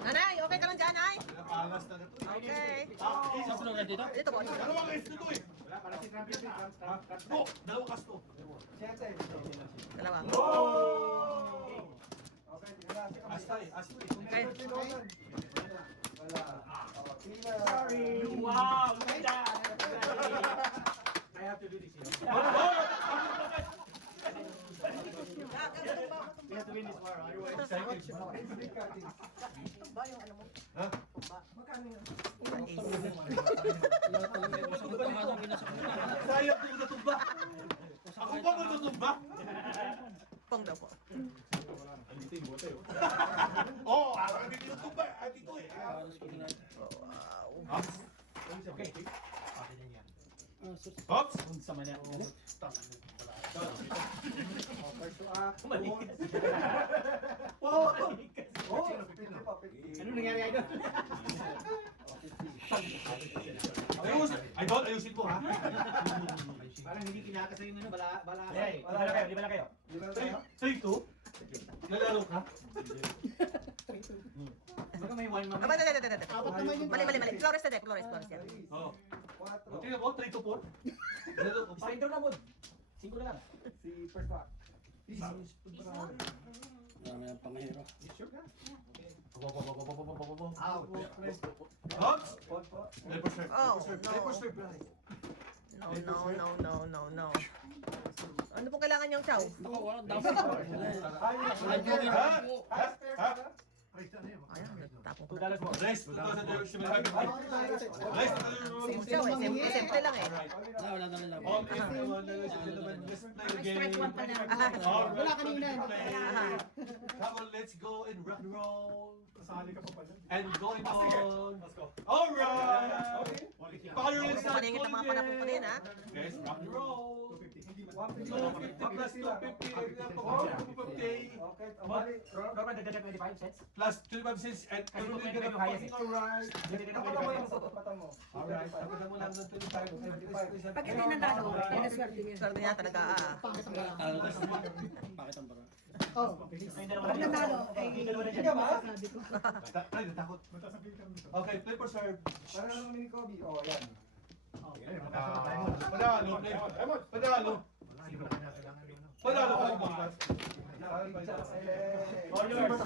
Nanay, okay ka lang dyan, Nay? Pinapangas na ito. Okay. Saan na dito? Dito po. Dalawang guys na ito eh. Wala, para si Trump yun. No, dalawang kasto. Siyete. Dalawa. Okay, wala. Asta eh, asta eh. Okay. Wala. Tina. Sorry. Wow! Ganda! I have to do this. We have to win this war, otherwise. Ha? Sayang kung natumba. Ako pa ba natumba? Pong daw po. Oo, ako hindi natumba. At ito eh. Wow. Okay. Hops! Sa manya. First to act. Oh! Ano nangyari idol? Ayusin mo ha. Parang hindi kinakasa yung ano, bala. Hey, di ba na kayo? Say two. Nalaro ka? Baka may one Aba, mali. Flores na Flores yan. Oo. 4. Tingnan mo, 3 to 4. Nalaro ka. Paintro na mo. 5 na lang. Si first to act. Dami ang pangahiro. Out. Hops! Leper serve. Oh, Leper serve. no. Ano pong kailangan niyong chow? Ayan, tapong ko. $2 mo. Rice, 2,000 Rice, Yung chow eh. Simple lang eh. Okay, ladies and gentlemen, let's play the game. Wala kanina. Come on, let's go and rock and roll. Kasali ka pa pala. And going on. Alright! Fire is not Paningit ng mga panapong pa din, ha? Guys, rock and roll. Plus 250. Okay, bali. Norman, dagdagan 25 cents. Plus 25 cents and Kasi everything kung gonna may fucking alright. Tapatan mo lang sa tapatan mo. Alright, tapos mo lang ng 25. Pag hindi nanalo, yan ang swerte niya. Swerte niya talaga. Bakit ang bara? Ay, dalawa Pag na dyan. nanalo, ay Hindi ka ba? sabi ko. Ay, natakot. Okay, play for serve. Para lang mini Kobe. Oh, yan. Panalo. Panalo. Panalo ka bukas. All yours.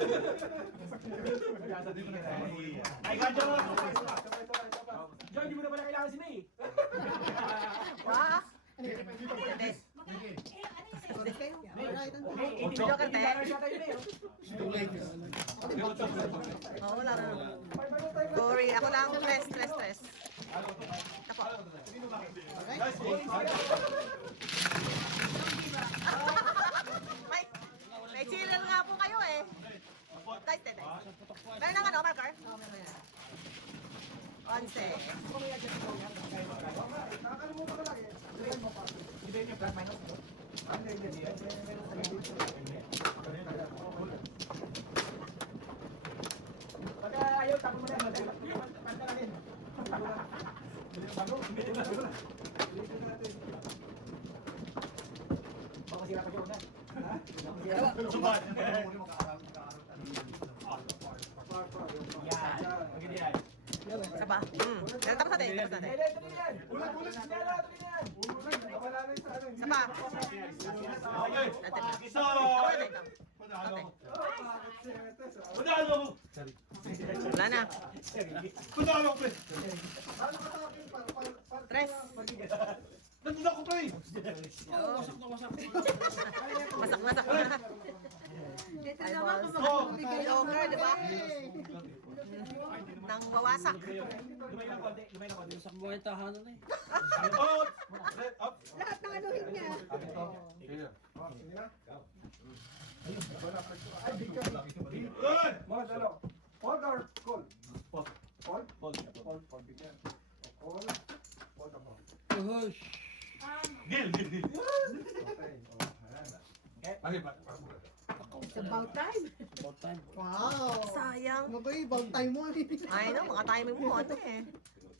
Ay, God, John! John, di mo na pala kailangan si May. Wah! Hindi. May, Joker, te. $18 siya tayo, May. Oo, wala na. Gory. Ako lang, stress. Ako. May chiller nga po kayo eh. Dice. Meron ng ano, marker? Once. Nakakalimutan ko lang eh. Di ba yun yung plus minus? Pagka ayaw, tapo mo na. Pagka natin. Baka sira pa siya una. Yan. Maganda yan. Isa pa? Tapos natin. Dali, tuloy yan. Ulat. Yan, tuloy yan. Wala na yung sa ano. Isa pa. Okay. So, panalo. Panalo. Wala na. Panalo ko. Tres. Nandun ako pre. Masak. Ito naman kung Oh. Joker, di ba? Nang bawasak. Lumay ng konti. Sa buhay tahanan na eh. Out. Set up. lahat ng anuhin niya. Oh, sige na. Good. Mga dalo. Hold or call? Hold. Hold? Hold. Bigyan. Hold. Hold ako. Uhush. Deal. Okay. Oh, ayan. Okay, ba? It's about time. About time. Wow. Sayang. Ano ba yung about time mo? Ay, no, mga timing mo, ano eh.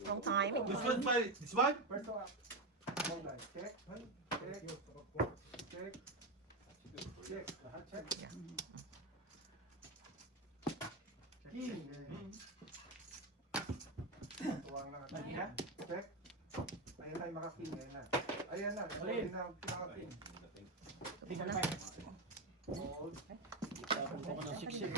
Wrong timing. This one by this one. First one. Hold on. Check. Check. Lahat check. King. Tuwang lang. Check. Ayun tayo maka-king. Ayun na. Ayan na. Ayun na. Pinaka-king. Tingnan pa yan. Hold. Tapos ko ng siksik.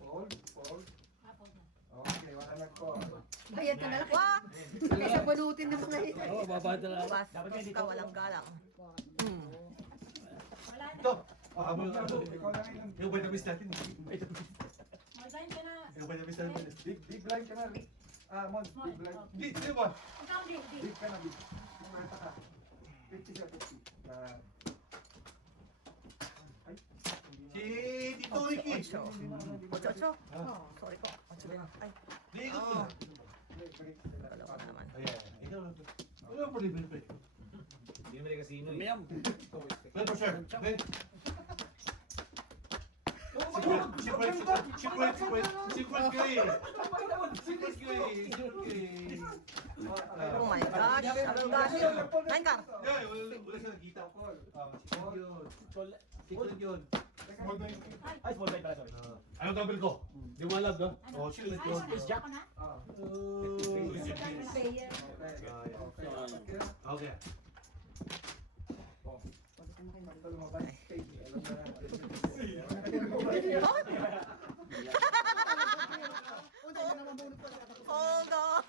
Hold. Okay, wala nag-call. Bayad ka na lang. Wah! Kaysa balutin ng mga ito. Oo, babad na lang. Bas, ka walang galang. Ito. Habol na. Ikaw lang yun. Yung by the miss natin. Magkain ka na. Yung by the miss natin. Big blind ka na. Mon, big blind. Di ba? Ikaw, Big. Big ka na, big. Kumanta ka. 50 siya, 50. Ay, hindi na. Si Tito Ricky. Ocho. Sorry po. Ocho din. Ay, Di ikot mo. Break. kala ko naman. Ayan. Ikaw lang. Wala pa rin pre. Hindi naman kasino eh. Mayam. Well, for sure. Okay. Secret kay. Oh my gosh. Ang gosh. Nine car. Yeah, wala siya nakita ko. Secret yun. Ay, small blind pala, sorry. Ano double ko? Di mo alam, no? Oh, secret yun. Ace Jack. Ah, Player. okay. Okay. Oh. Ito lumabas. Stage. Alam na yan. Hold on.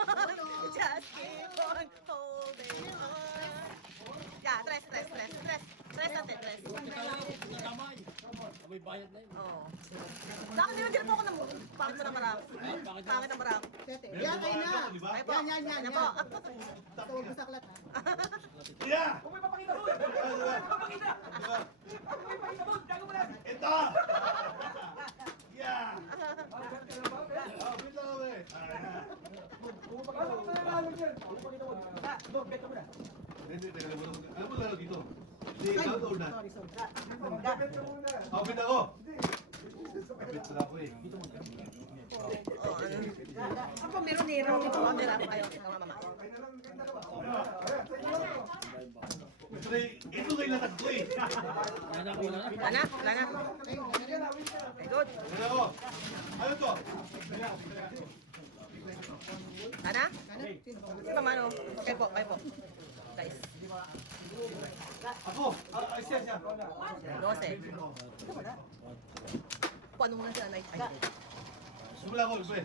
Just keep on holding on. Yeah, tres natin, tres. Natamay. May bayad na yun. Oo. Saan din po ako ng pangit na marami. Pangit na marami. Sete. Yan, kayo na. Ay po. Yan. Yan po. Tawag mo sa klat ha. Yeah! Kung may papakita mo! Kung may papakita! Kung may papakita mo! Gago mo lang! Ito! Yeah! Oh, wait lang, wait. Doon, bet ka muna. Hindi, teka lang. Alam mo lalo dito. Hindi, down or not? Sorry. Kapit ako! Kapit pala ako eh. Ako meron nero. Ito ang nila. Ayaw, ito nga mama. Ito kayo latag ko eh. Wala na. Okay, good. Ano ako? Ano to? Sana? Sino mano? Kayo po. Guys. Ako! Ay, siya. 12. Paano muna sila, Nay? Ay. Sumula ako, pre.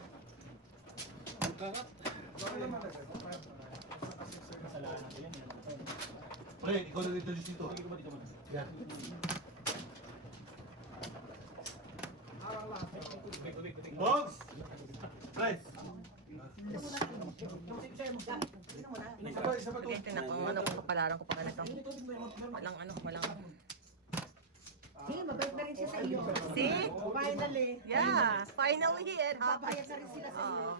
Pre, ikaw nag-introduce dito. Yan. Box! Pre! Okay, tingnan ko. Ano kung kapalaran ko pa ganito. Walang. Sige, mabait na rin siya sa iyo. See? Finally. Yeah, finally it happened. Babayad na rin sila sa iyo.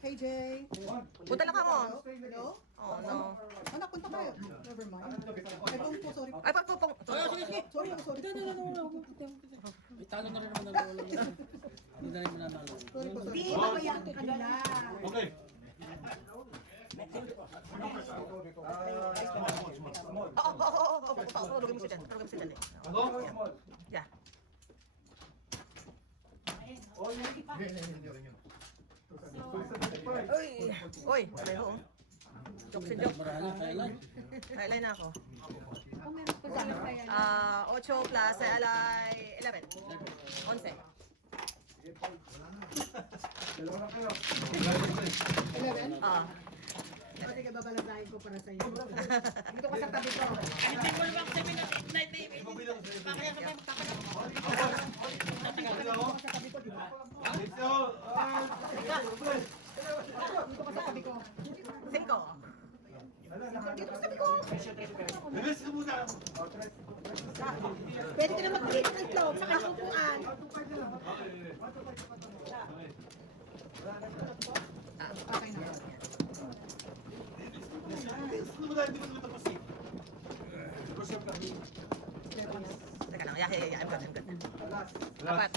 Hey, Jay. Punta lang ka mo. Hello? Oh, no. Anak, punta kayo. Never mind. Ay, po, sorry. Ay, pagpupong. Sorry. Italo na rin naman na lolo. Hindi na rin mananalo. Hindi, mamayaan ko kanila. Okay. Tulogin mo siya dyan. Ako? Yeah. Uy, pareho. Joke si joke. Highlight na ako. 8 plus ay alay 11. 11. Ah. O, sige, babalasahin ko para sa iyo. Dito ka sa tabi ko. Let's go! Dito ka sa tabi ko. 5. Dito ka sa tabi ko. Bilis ka muna! Pwede ka na mag-click ng club sa kanyang upuan. Okay na. Ano ba dahil? Hindi mo naman tapos eh. Teka lang. Yeah, I'm good. Apat.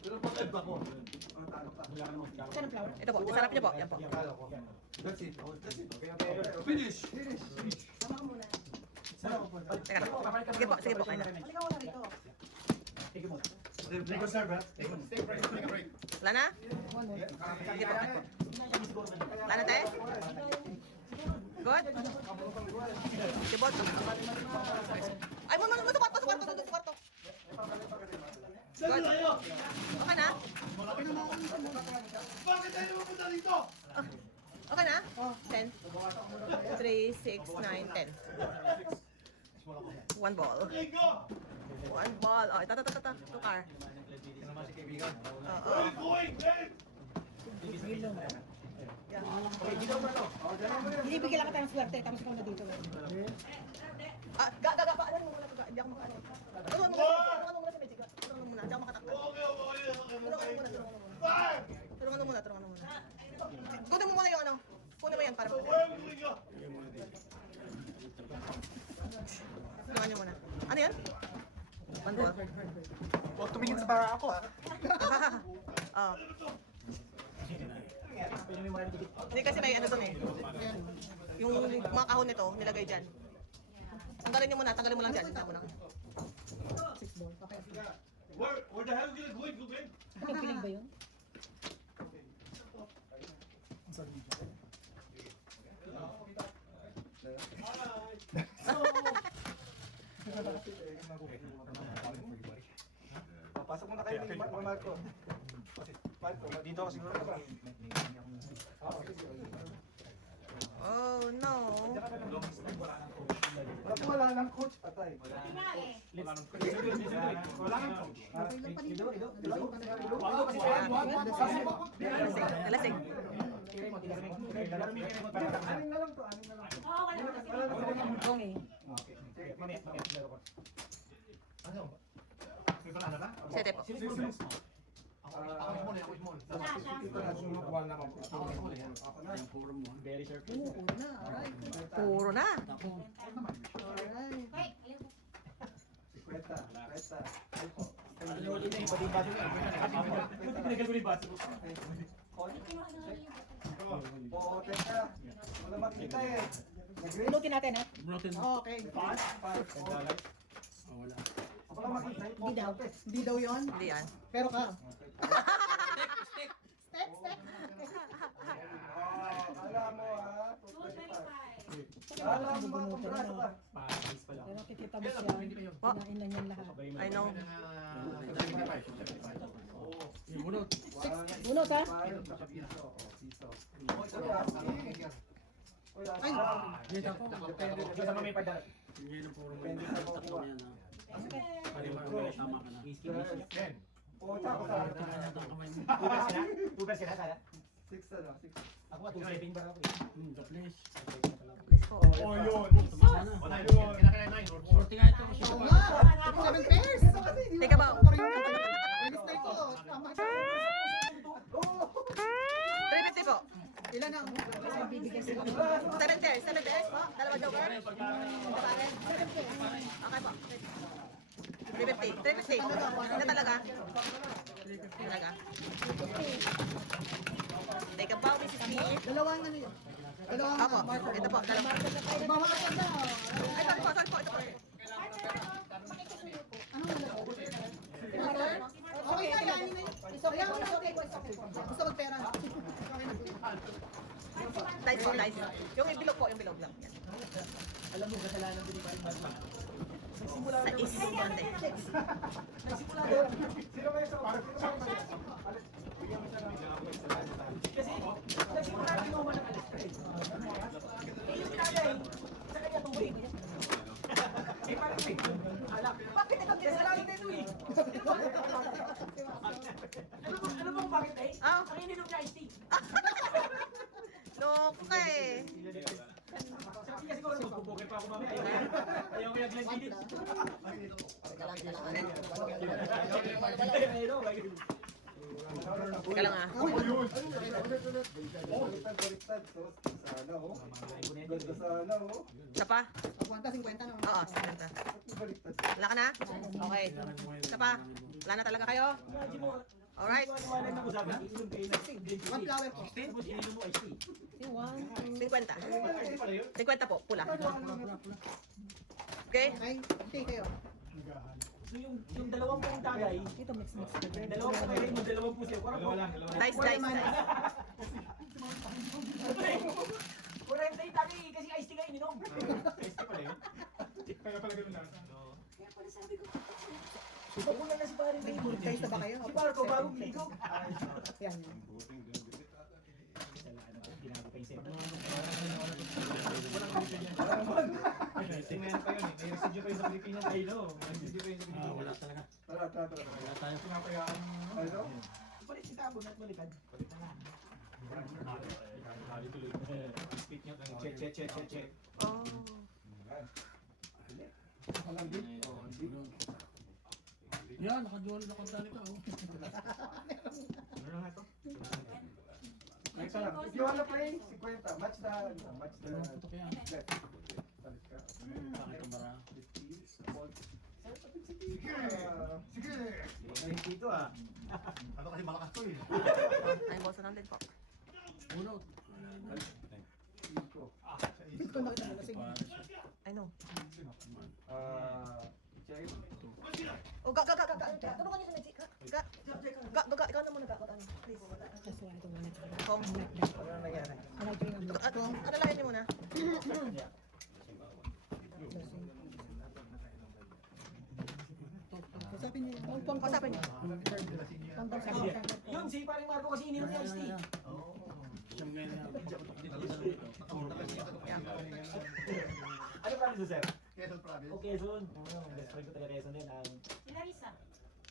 Pero bakit ba ko? Saan ang flower? Ito po. Sarap niyo po. Yan po. That's it. Finish! Tama ka muna. Teka lang. Sige po. Kain na. Halika muna rito. Take a serve, ha? Take a break. Wala na? Sige po. Wala na tayo? Good? Sibot. Ay, mo sa kwarto. Saan tayo? Okay na? Bakit tayo mapunta dito? Okay na? 10. 3, 6, 9, 10. 1 ball. Okay, go! 1 ball. Oh, ito. 2 car. Oo. Where are you going, man? Binibigyan lang kita ng swerte, tapos ikaw na dito. Paalan mo muna. Hindi ako makaano. Tulungan mo muna si Magic. Tulungan mo muna. Hindi ako makatakbo. Okay. Tulungan mo muna. Kunin mo muna yung ano. Kunin mo yan para Where are we going? tulungan nyo muna. Ano yan? 1 ball. Huwag tumingin sa para ako, ha? Oh. Hindi kasi may ano doon eh. Yung mga kahon nito, nilagay dyan. Tanggalin mo lang dyan. Tanggalin mo lang. Where the hell are you going, Ruben? Nakikinig ba yun? Papasok muna kayo ni Marco. Marco, dito ako siguro. Oh no. Wala nang coach, patay. Wala nang coach. Lasing. Aning na lang to, aning na lang. Okay. Ano? May banana ba? 7 po. muna, ako small. Ito na, sumukuha naman po. Ako small yan. Very sharp. Puro na, alright. Puro na. Alright. Wait, ayun. 50. Ay po. Loli na yung pati yung baso niya. Buti pinagal ko na yung baso. Oo, teka. Wala makita eh. Bunutin natin, ha? Okay. Pass. Wala makita eh. Hindi daw. Hindi daw yun? Hindi yan. Pero ka. Step. Alam mo ha. 225. Alam mo kung braso ka. Paris pa lang. Pero kikita mo siya. Kinain na niyan lahat. I know. Bunot, ha? Ay, Kasama may padala. depende sa kukuha. Oo, tsaka sa Tugas sila, sana? 6 ano, 6. Ako nga, 2-7 ba ako eh. Oh, yun. Oo nga. 7 pairs. Teka ba? Mistake ko. Tama siya. 350 po. Ilan ang bibigyan sila? 7 pairs. 7 pairs po? Dalawa joker? Okay po. 350. 350. Ito talaga? Talaga? Teka ba, Mrs. Smith? Dalawang ano yun? Dalawang Apo, ito po, dalawa. Mamakasal na. Ito po, ito po. Okay, kaya ano na yun? Kaya ako na okay ko. Gusto magpera. Dice po, dice. Yung bilog po, yung bilog lang. Yan. Alam mo, kasalanan ko di pa rin bagma. Sa is. Hindi. Sino kayo sa Kasi, nagsimula rin naman ang alas 3. Eh, yung pinagay, sa kanya tubig. Eh, parang eh, alak. Bakit ikaw kasalanan na ito eh? Ano bang bakit eh? Ah. Ang ininom niya iced tea. Loko ka eh. Sabi niya siguro, magpupukay pa ako mamaya. Ayaw ko yung glenn minutes. Teka lang ah. Baliktad. Sana oh. Ganda sana oh. Isa pa? 50 no? Oo, saganda. Baliktad. Wala ka na? Okay. Isa pa? Wala na talaga kayo? Alright. Wala na ko sabi, iinom kayo ng glenn tea. One flower po. Tapos ininom mo iced tea. 50. 50 po, pula. Okay? Okay, okay kayo. So yung dalawang pong tagay, Ito mix. dalawang pong tagay mo, dalawang po siya. Parang Dice, dice, dice. Kurang tayo tagay kasi iced tea ka ininom. Pagkulang na si pare Raymond. Kayo na ba kayo? Si Marco bagong ligo. Yan. Ginago pa yung set. Tingnan pa yun eh. May residue pa yun sa Pilipinas. Ay, no. May residue pa yun sa Pilipinas. Wala talaga. Tara. Pinapayaan. Ano? Palit si Tabon at malikad. Speak niya. Check. Oh. Walang bit. Oh, bit. Yan, nakadual na konta nito. Ano na nga ito? Next lang. If you wanna play, 50. Match the Putok yan. left. Talis ka. Bakit ang bara? 50. Sige. Dito ah. Ano kasi malakas to eh. Ay, bosa natin po. Bunot. Ito nakita mo lasing. I know. Check. Oh, ga. Tulungan niyo sa magic. Ga. Ikaw na muna ga. Please. That's why I don't want it. Kong. Ano nangyari? I like doing a Ano lang niyo muna? Usapin niyo. Pong. Kausapin niyo. Yun, si paring Marco kasi ininom niya iced tea. Siyang ngayon na. Ano province sir? Quezon province. Okay, Quezon. Best friend ko taga Quezon din. Si Larissa.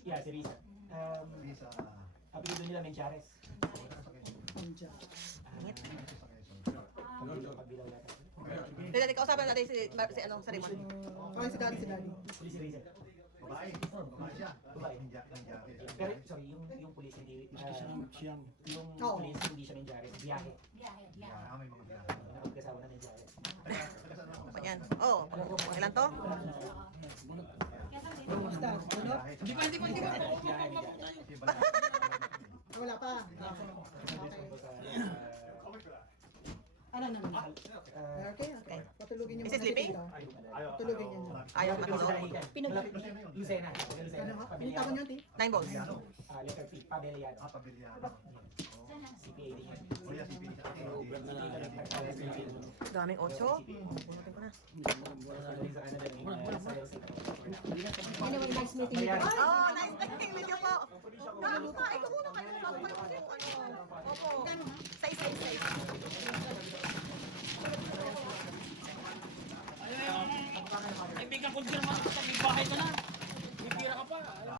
Yeah, si Risa. Visa. Apelido nila Menchares. Pagbilaw yata. Dali, kausapin natin si ano, sa Raymond. Okay, si daddy. Si Risa. Babae. Babae siya. Babae. Nangyari. Pero, sorry, yung police hindi, yung Oo. police hindi siya nangyari. Biyahe. Biyahe, biyahe. May mga biyahe. Nakapagkasawa na nangyari. Ayan. Oh, ilan to? Hindi pa. Wala pa. Ano naman? Okay, okay. Patulugin niyo Is it sleeping? Patulugin niyo. Ayaw matulog. Lucena. Ano ha? Ano tawag niyo, Ti? 9 balls. Letter P. Pabeliano. Pabiliano. CPA din yan. Kuya, si Pini. Daming 8. Bunutin ko na. Anyway, nice meeting you. Oh, nice meeting with you po. Ikaw muna kayo. Bago kayo Opo. Say. Kaibigan ko dyan naman, sa bahay ka na. Bibira ka pa.